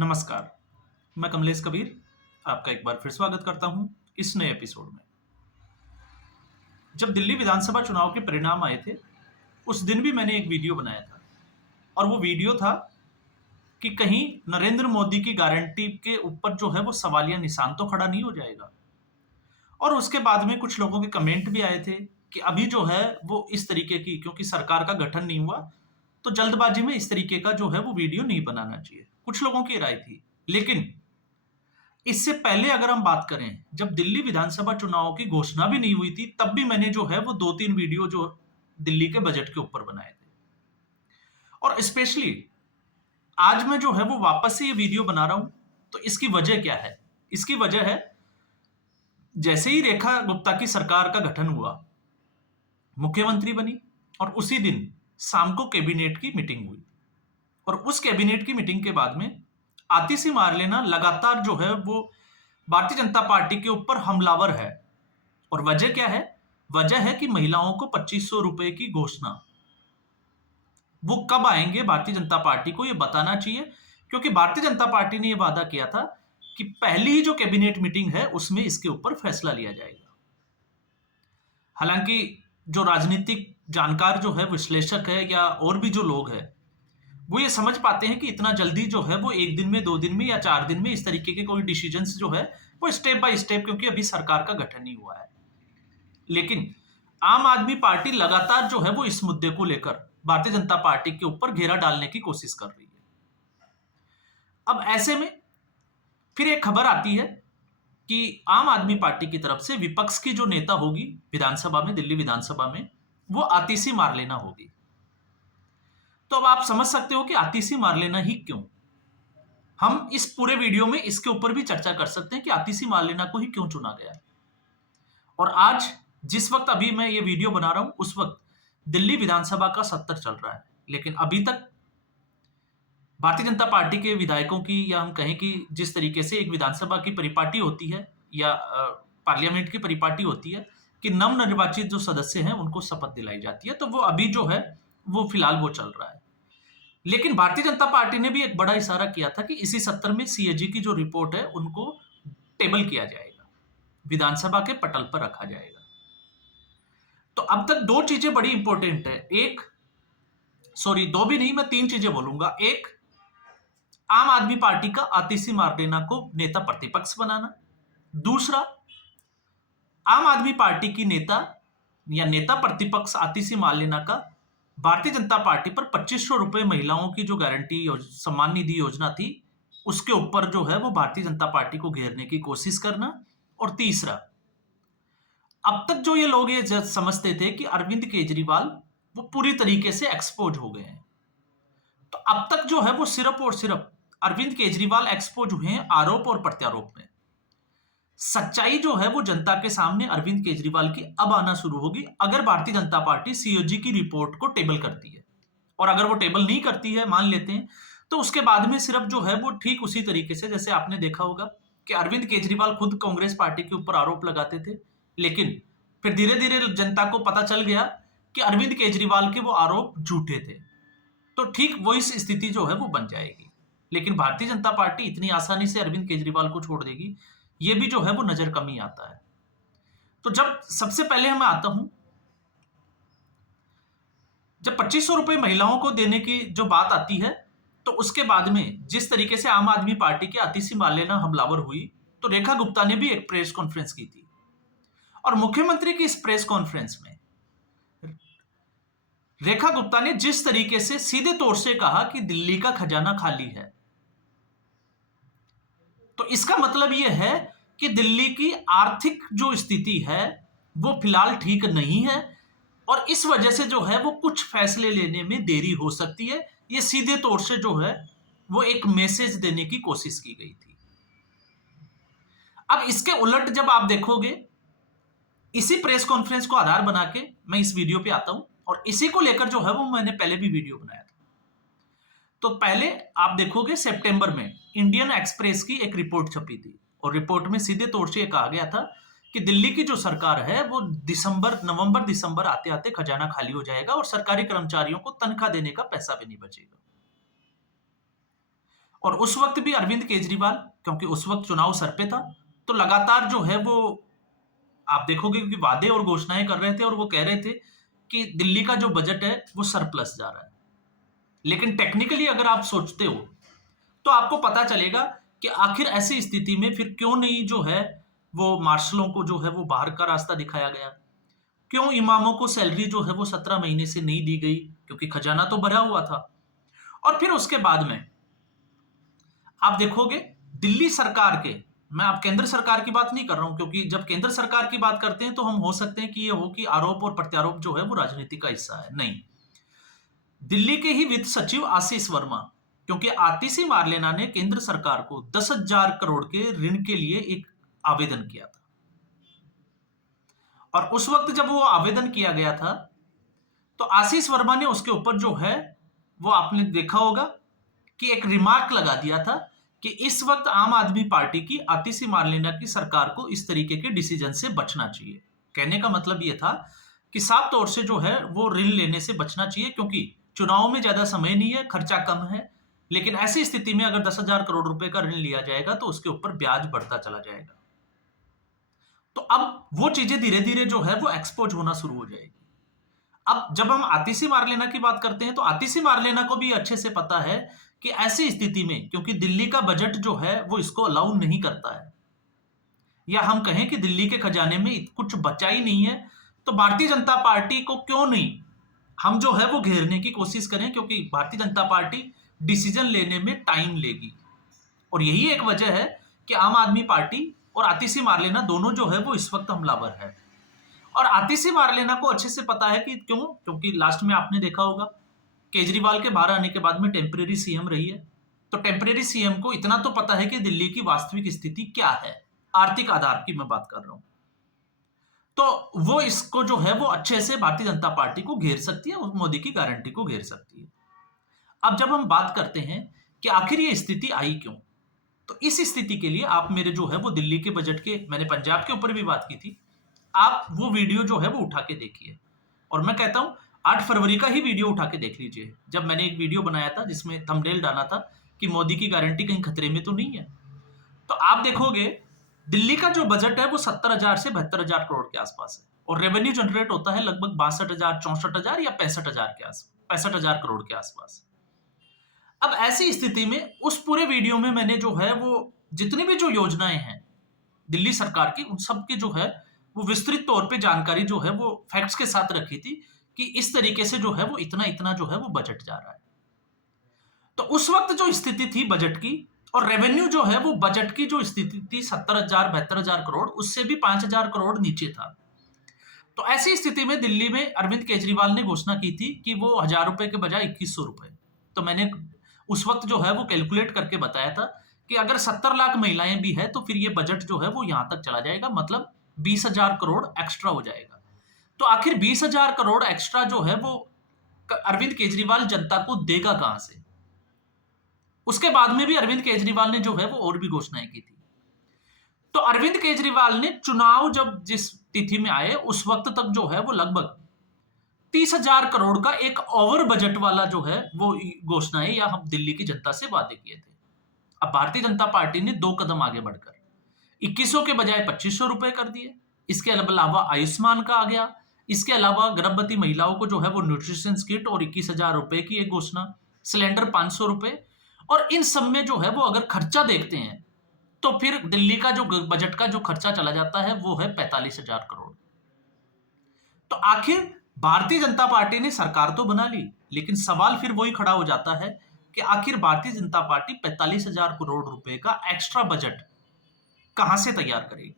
नमस्कार, मैं कमलेश कबीर आपका एक बार फिर स्वागत करता हूं इस नए एपिसोड में। जब दिल्ली विधानसभा चुनाव के परिणाम आए थे, उस दिन भी मैंने एक वीडियो बनाया था और वो वीडियो था कि कहीं नरेंद्र मोदी की गारंटी के ऊपर जो है वो सवालिया निशान तो खड़ा नहीं हो जाएगा। और उसके बाद में कुछ लोगों के कमेंट भी आए थे कि अभी जो है वो इस तरीके की, क्योंकि सरकार का गठन नहीं हुआ, तो जल्दबाजी में इस तरीके का जो है वो वीडियो नहीं बनाना चाहिए। कुछ लोगों की राय थी। लेकिन इससे पहले अगर हम बात करें, जब दिल्ली विधानसभा चुनाव की घोषणा भी नहीं हुई थी, तब भी मैंने जो है वो 2-3 वीडियो जो दिल्ली के बजट के ऊपर बनाए थे। और स्पेशली आज मैं जो है वो वापस से ये वीडियो बना रहा हूं, तो इसकी वजह क्या है? इसकी वजह है, जैसे ही रेखा गुप्ता की सरकार का गठन हुआ, मुख्यमंत्री बनी और उसी दिन शाम को कैबिनेट की मीटिंग हुई। और उस कैबिनेट की मीटिंग के बाद में आतिशी मार्लेना लगातार जो है वो भारतीय जनता पार्टी के ऊपर हमलावर है। और वजह क्या है? वजह है कि महिलाओं को 2500 रुपए की घोषणा, वो कब आएंगे भारतीय जनता पार्टी को ये बताना चाहिए, क्योंकि भारतीय जनता पार्टी ने ये वादा किया था कि पहली ही जो कैबिनेट मीटिंग है उसमें इसके ऊपर फैसला लिया जाएगा। हालांकि जो राजनीतिक जानकार जो है, विश्लेषक है या और भी जो लोग हैं, वो ये समझ पाते हैं कि इतना जल्दी जो है वो 1 दिन में, 2 दिन में या 4 दिन में इस तरीके के कोई डिसीजंस जो है वो स्टेप बाय स्टेप, क्योंकि अभी सरकार का गठन नहीं हुआ है। लेकिन आम आदमी पार्टी लगातार जो है वो इस मुद्दे को लेकर भारतीय जनता पार्टी के ऊपर घेरा डालने की कोशिश कर रही है। अब ऐसे में फिर एक खबर आती है कि आम आदमी पार्टी की तरफ से विपक्ष की जो नेता होगी विधानसभा में, दिल्ली विधानसभा में, वो आतिशी मार्लेना होगी। तो अब आप समझ सकते हो कि आतिशी मार्लेना ही क्यों। हम इस पूरे वीडियो में इसके ऊपर भी चर्चा कर सकते हैं कि आतिशी मार्लेना को ही क्यों चुना गया। और आज जिस वक्त अभी मैं ये वीडियो बना रहा हूं, उस वक्त दिल्ली विधानसभा का सत्र चल रहा है, लेकिन अभी तक भारतीय जनता पार्टी के विधायकों की, या हम कहें कि जिस तरीके से एक विधानसभा की परिपाटी होती है या पार्लियामेंट की परिपाटी होती है कि नवनिर्वाचित जो सदस्य हैं उनको शपथ दिलाई जाती है, तो वो अभी जो है वो फिलहाल वो चल रहा है। लेकिन भारतीय जनता पार्टी ने भी एक बड़ा इशारा किया था कि इसी सत्र में सीएजी की जो रिपोर्ट है उनको टेबल किया जाएगा, विधानसभा के पटल पर रखा जाएगा। तो अब तक दो चीजें बड़ी इंपॉर्टेंट है। एक, सॉरी, दो भी नहीं, मैं 3 चीजें बोलूंगा। एक, आम आदमी पार्टी का आतिशी मार्लेना को नेता प्रतिपक्ष बनाना। दूसरा, आम आदमी पार्टी की नेता या नेता प्रतिपक्ष आतिशी मार्लेना का भारतीय जनता पार्टी पर 2500 रुपए महिलाओं की जो गारंटी सम्मान निधि योजना थी, उसके ऊपर जो है वो भारतीय जनता पार्टी को घेरने की कोशिश करना। और तीसरा, अब तक जो ये लोग ये समझते थे कि अरविंद केजरीवाल वो पूरी तरीके से एक्सपोज हो गए हैं, तो अब तक जो है वो सिर्फ और सिर्फ अरविंद केजरीवाल एक्सपोज हुए हैं आरोप और प्रत्यारोप में। सच्चाई जो है वो जनता के सामने अरविंद केजरीवाल की अब आना शुरू होगी, अगर भारतीय जनता पार्टी सीओजी की रिपोर्ट को टेबल करती है। और अगर वो टेबल नहीं करती है, मान लेते हैं, तो उसके बाद में सिर्फ जो है वो ठीक उसी तरीके से, जैसे आपने देखा होगा कि अरविंद केजरीवाल खुद कांग्रेस पार्टी के ऊपर आरोप लगाते थे, लेकिन फिर धीरे धीरे जनता को पता चल गया कि अरविंद केजरीवाल के वो आरोप झूठे थे, तो ठीक वही स्थिति जो है वो बन जाएगी। लेकिन भारतीय जनता पार्टी इतनी आसानी से अरविंद केजरीवाल को छोड़ देगी, ये भी जो है वो नजर कम ही आता है। तो जब सबसे पहले मैं आता हूं, जब 2500 रुपए महिलाओं को देने की जो बात आती है, तो उसके बाद में जिस तरीके से आम आदमी पार्टी की आतिशी मार्लेना हमलावर हुई, तो रेखा गुप्ता ने भी एक प्रेस कॉन्फ्रेंस की थी। और मुख्यमंत्री की इस प्रेस कॉन्फ्रेंस में रेखा गुप्ता ने जिस तरीके से सीधे तौर से कहा कि दिल्ली का खजाना खाली है, तो इसका मतलब यह है कि दिल्ली की आर्थिक जो स्थिति है वो फिलहाल ठीक नहीं है, और इस वजह से जो है वो कुछ फैसले लेने में देरी हो सकती है। ये सीधे तौर से जो है वो एक मैसेज देने की कोशिश की गई थी। अब इसके उलट जब आप देखोगे, इसी प्रेस कॉन्फ्रेंस को आधार बना के मैं इस वीडियो पे आता हूं, और इसी को लेकर जो है वो मैंने पहले भी वीडियो बनाया था। तो पहले आप देखोगे, सितंबर में इंडियन एक्सप्रेस की एक रिपोर्ट छपी थी, और रिपोर्ट में सीधे तौर से कहा गया था कि दिल्ली की जो सरकार है वो नवंबर दिसंबर आते आते खजाना खाली हो जाएगा और सरकारी कर्मचारियों को तनख्वाह देने का पैसा भी नहीं बचेगा। और उस वक्त भी अरविंद केजरीवाल, क्योंकि उस वक्त चुनाव सर पे था, तो लगातार जो है वो आप देखोगे कि वादे और घोषणाएं कर रहे थे और वो कह रहे थे कि दिल्ली का जो बजट है वो सरप्लस जा रहा है। लेकिन टेक्निकली अगर आप सोचते हो तो आपको पता चलेगा कि आखिर ऐसी स्थिति में फिर क्यों नहीं जो है वो मार्शलों को जो है वो बाहर का रास्ता दिखाया गया, क्यों इमामों को सैलरी जो है वो 17 महीने से नहीं दी गई, क्योंकि खजाना तो भरा हुआ था। और फिर उसके बाद में आप देखोगे दिल्ली सरकार के, मैं अब केंद्र सरकार की बात नहीं कर रहा हूं, क्योंकि जब केंद्र सरकार की बात करते हैं तो हम हो सकते हैं कि ये हो कि आरोप और प्रत्यारोप जो है वो राजनीति का हिस्सा है। नहीं, दिल्ली के ही वित्त सचिव आशीष वर्मा, क्योंकि आतिशी मारलेना ने केंद्र सरकार को 10,000 करोड़ के ऋण के लिए एक आवेदन किया था। और उस वक्त जब वो आवेदन किया गया था तो आशीष वर्मा ने उसके ऊपर जो है वो आपने देखा होगा कि एक रिमार्क लगा दिया था कि इस वक्त आम आदमी पार्टी की आतिशी मारलेना की सरकार को इस तरीके के डिसीजन से बचना चाहिए। कहने का मतलब ये था कि साफ तौर से जो है वो ऋण लेने से बचना चाहिए, क्योंकि चुनाव में ज्यादा समय नहीं है, खर्चा कम है, लेकिन ऐसी स्थिति में अगर 10,000 करोड़ रुपए का ऋण लिया जाएगा तो उसके ऊपर ब्याज बढ़ता चला जाएगा। तो अब वो चीजें धीरे धीरे जो है वो एक्सपोज होना शुरू हो जाएगी। अब जब हम आतिशी मारलेना की बात करते हैं तो आतिशी मारलेना को भी अच्छे से पता है कि ऐसी स्थिति में, क्योंकि दिल्ली का बजट जो है वो इसको अलाउ नहीं करता है, या हम कहें कि दिल्ली के खजाने में कुछ बचा ही नहीं है, तो भारतीय जनता पार्टी को क्यों नहीं हम जो है वो घेरने की कोशिश करें, क्योंकि भारतीय जनता पार्टी डिसीजन लेने में टाइम लेगी। और यही एक वजह है कि आम आदमी पार्टी और आतिशी मारलेना दोनों जो है वो इस वक्त हमलावर है। और आतिशी मारलेना को अच्छे से पता है कि क्यों, क्योंकि लास्ट में आपने देखा होगा केजरीवाल के बाहर आने के बाद में टेम्परेरी सीएम रही है, तो टेम्परेरी सीएम को इतना तो पता है कि दिल्ली की वास्तविक स्थिति क्या है, आर्थिक आधार की मैं बात कर रहा हूं। तो वो इसको जो है वो अच्छे से भारतीय जनता पार्टी को घेर सकती है, उस मोदी की गारंटी को घेर सकती है। अब जब हम बात करते हैं कि आखिर ये स्थिति आई क्यों, तो इस स्थिति के लिए आप मेरे जो है वो दिल्ली के बजट के, मैंने पंजाब के ऊपर भी बात की थी, आप वो वीडियो जो है वो उठा के देखिए। और मैं कहता हूं 8 फरवरी का ही वीडियो उठा के देख लीजिए, जब मैंने एक वीडियो बनाया था जिसमें थंबनेल डाला था कि मोदी की गारंटी कहीं खतरे में तो नहीं है। तो आप देखोगे दिल्ली का जो बजट है वो 70,000 से 72,000 करोड़ के आसपास है, और रेवेन्यू जनरेट होता है लगभग 62,000, 64,000 या 65,000 के आसपास, 65,000 करोड़ के आसपास। अब ऐसी स्थिति में उस पूरे वीडियो में मैंने जो है वो जितनी भी जो योजनाएं हैं दिल्ली सरकार की, उन सब की जो है वो विस्तृत तौर पे जानकारी जो है वो फैक्ट्स के साथ रखी थी कि इस तरीके से जो है वो इतना इतना जो है वो बजट जा रहा है। तो उस वक्त जो स्थिति थी बजट की, और रेवेन्यू जो है वो बजट की जो स्थिति थी 70,000 72,000 करोड़, उससे भी 5,000 करोड़ नीचे था। तो ऐसी स्थिति में दिल्ली में अरविंद केजरीवाल ने घोषणा की थी कि वो 1,000 रुपए के बजाय 2,100 रुपए। तो मैंने उस वक्त जो है वो कैलकुलेट करके बताया था कि अगर 70 लाख महिलाएं भी है तो फिर ये बजट जो है वो यहां तक चला जाएगा, मतलब 20,000 करोड़ एक्स्ट्रा हो जाएगा। तो आखिर 20,000 करोड़ एक्स्ट्रा जो है वो अरविंद केजरीवाल जनता को देगा कहां से? उसके बाद में भी अरविंद केजरीवाल ने जो है वो और भी घोषणाएं की थी। तो अरविंद केजरीवाल ने चुनाव जब जिस तिथि में आए उस वक्त तक जो है वो लगभग 30,000 करोड़ का एक ओवर बजट वाला जो है वो घोषणाएं या हम दिल्ली की जनता से वादे किए थे। अब भारतीय जनता पार्टी ने 2 कदम आगे बढ़कर 2,100 के बजाय 2,500 रुपए कर दिए। इसके अलावा आयुष्मान का आ गया। इसके अलावा गर्भवती महिलाओं को जो है वो न्यूट्रिशन किट और 21,000 रुपए की एक घोषणा, सिलेंडर 500 रुपए। और इन सब में जो है वो अगर खर्चा देखते हैं तो फिर दिल्ली का जो बजट का जो खर्चा चला जाता है वो है 45,000 करोड़। तो आखिर भारतीय जनता पार्टी ने सरकार तो बना ली, लेकिन सवाल फिर वही खड़ा हो जाता है कि आखिर भारतीय जनता पार्टी 45,000 करोड़ रुपए का एक्स्ट्रा बजट कहां से तैयार करेगी?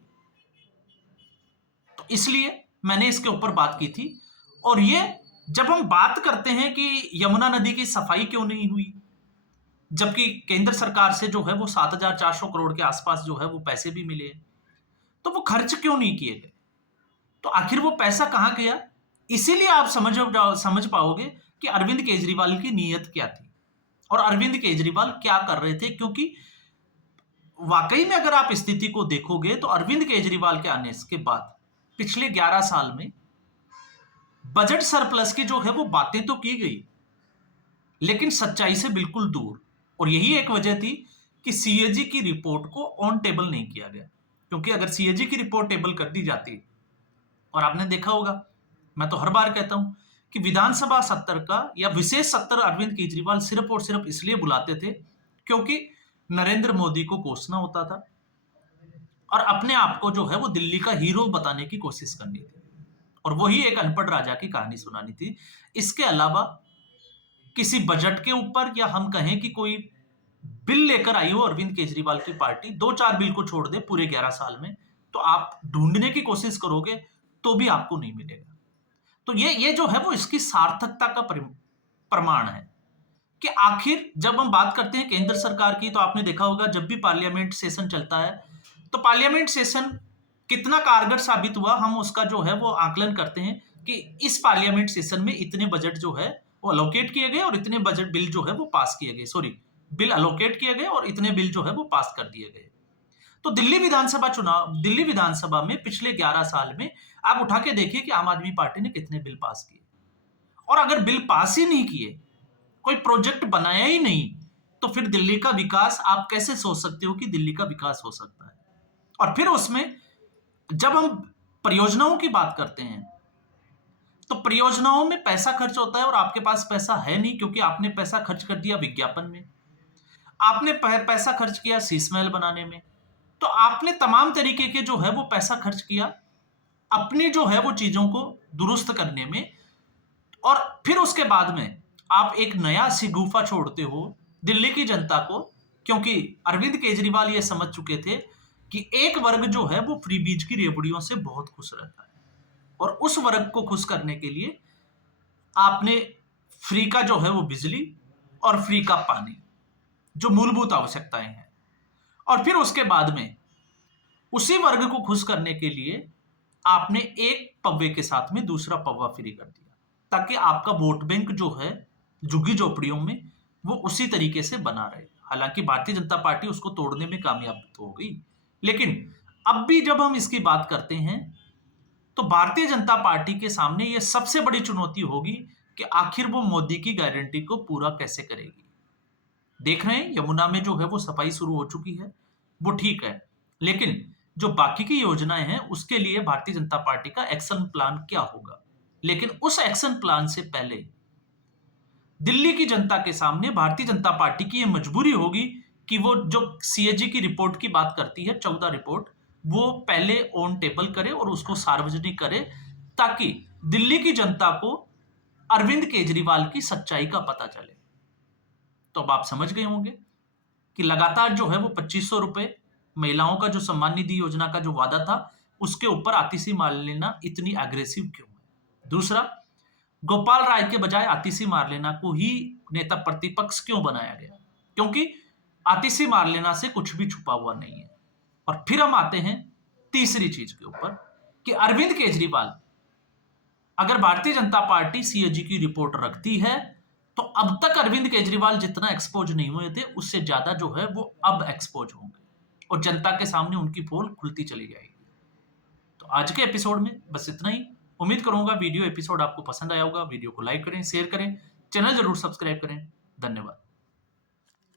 तो इसलिए मैंने इसके ऊपर बात की थी। और ये जब हम बात करते हैं कि यमुना नदी की सफाई क्यों नहीं हुई, जबकि केंद्र सरकार से जो है वो 7,400 करोड़ के आसपास जो है वो पैसे भी मिले, तो वो खर्च क्यों नहीं किए गए? तो आखिर वो पैसा कहां गया? इसीलिए आप समझ पाओगे कि अरविंद केजरीवाल की नीयत क्या थी और अरविंद केजरीवाल क्या कर रहे थे। क्योंकि वाकई में अगर आप स्थिति को देखोगे तो अरविंद केजरीवाल के आने के बाद पिछले 11 साल में बजट सरप्लस की जो है वो बातें तो की गई, लेकिन सच्चाई से बिल्कुल दूर। और यही एक वजह थी कि सीएजी की रिपोर्ट को ऑन टेबल नहीं किया गया, क्योंकि अगर सीएजी की रिपोर्ट टेबल कर दी जाती, और आपने देखा होगा, मैं तो हर बार कहता हूं कि विधानसभा सत्र का या विशेष सत्र अरविंद केजरीवाल सिर्फ और सिर्फ इसलिए बुलाते थे क्योंकि नरेंद्र मोदी को कोसना होता था और अपने आप को जो है वो दिल्ली का हीरो बताने की कोशिश करनी थी, और वही एक अनपढ़ राजा की कहानी सुनानी थी। इसके अलावा किसी बजट के ऊपर, या हम कहें कि कोई बिल लेकर आई हो अरविंद केजरीवाल की पार्टी, 2-4 बिल को छोड़ दे पूरे 11 साल में, तो आप ढूंढने की कोशिश करोगे तो भी आपको नहीं मिलेगा। तो ये जो है वो इसकी सार्थकता का प्रमाण है कि आखिर जब हम बात करते हैं केंद्र सरकार की, तो आपने देखा होगा जब भी पार्लियामेंट सेशन चलता है तो पार्लियामेंट सेशन कितना कारगर साबित हुआ, हम उसका जो है वो आकलन करते हैं कि इस पार्लियामेंट सेशन में इतने बजट जो है वो अलोकेट किए गए और इतने बजट बिल जो है वो पास किए गए, सॉरी, बिल अलोकेट किए गए और इतने बिल जो है वो पास कर दिए गए। तो दिल्ली विधानसभा में पिछले 11 साल में आप उठा के देखिए कि आम आदमी पार्टी ने कितने बिल पास किए, और अगर बिल पास ही नहीं किए, कोई प्रोजेक्ट बनाया ही नहीं, तो फिर दिल्ली का विकास आप कैसे सोच सकते हो कि दिल्ली का विकास हो सकता है। और फिर उसमें जब हम परियोजनाओं की बात करते हैं तो परियोजनाओं में पैसा खर्च होता है और आपके पास पैसा है नहीं, क्योंकि आपने पैसा खर्च कर दिया विज्ञापन में, आपने पैसा खर्च किया शीश महल बनाने में, तो आपने तमाम तरीके के जो है वो पैसा खर्च किया अपनी जो है वो चीजों को दुरुस्त करने में, और फिर उसके बाद में आप एक नया शिगुफा छोड़ते हो दिल्ली की जनता को, क्योंकि अरविंद केजरीवाल ये समझ चुके थे कि एक वर्ग जो है वो फ्री बीज की रेवड़ियों से बहुत खुश रहता है, और उस वर्ग को खुश करने के लिए आपने फ्री का जो है वो बिजली और फ्री का पानी, जो मूलभूत आवश्यकताएं हैं, और फिर उसके बाद में उसी वर्ग को खुश करने के लिए आपने एक पव्वे के साथ में दूसरा पव्वा फ्री कर दिया, ताकि आपका वोट बैंक जो है झुग्गी झोपड़ियों में वो उसी तरीके से बना रहे। हालांकि भारतीय जनता पार्टी उसको तोड़ने में कामयाब तो हो गई, लेकिन अब भी जब हम इसकी बात करते हैं तो भारतीय जनता पार्टी के सामने ये सबसे बड़ी चुनौती होगी कि आखिर वो मोदी की गारंटी को पूरा कैसे करेगी। देख रहे हैं यमुना में जो है वो सफाई शुरू हो चुकी है, वो ठीक है, लेकिन जो बाकी की योजनाएं हैं उसके लिए भारतीय जनता पार्टी का एक्शन प्लान क्या होगा। लेकिन उस एक्शन प्लान से पहले दिल्ली की जनता के सामने भारतीय जनता पार्टी की यह मजबूरी होगी कि वो जो सीएजी की रिपोर्ट की बात करती है, 14 रिपोर्ट, वो पहले ऑन टेबल करे और उसको सार्वजनिक करे, ताकि दिल्ली की जनता को अरविंद केजरीवाल की सच्चाई का पता चले। तो अब आप समझ गए होंगे कि लगातार जो है वो 2500 रुपए महिलाओं का जो सम्मान निधि योजना का जो वादा था उसके ऊपर आतिशी मार लेना इतनी एग्रेसिव क्यों है। दूसरा, गोपाल राय के बजाय आतिशी मारलेना को ही नेता प्रतिपक्ष क्यों बनाया गया, क्योंकि आतिशी मारलेना से कुछ भी छुपा हुआ नहीं है। और फिर हम आते हैं तीसरी चीज के ऊपर कि अरविंद केजरीवाल, अगर भारतीय जनता पार्टी सीएजी की रिपोर्ट रखती है तो अब तक अरविंद केजरीवाल जितना एक्सपोज नहीं हुए थे उससे ज्यादा जो है वो अब एक्सपोज होंगे और जनता के सामने उनकी पोल खुलती चली जाएगी। तो आज के एपिसोड में बस इतना ही। उम्मीद करूंगा वीडियो एपिसोड आपको पसंद आया होगा। वीडियो को लाइक करें, शेयर करें, चैनल जरूर सब्सक्राइब करें। धन्यवाद।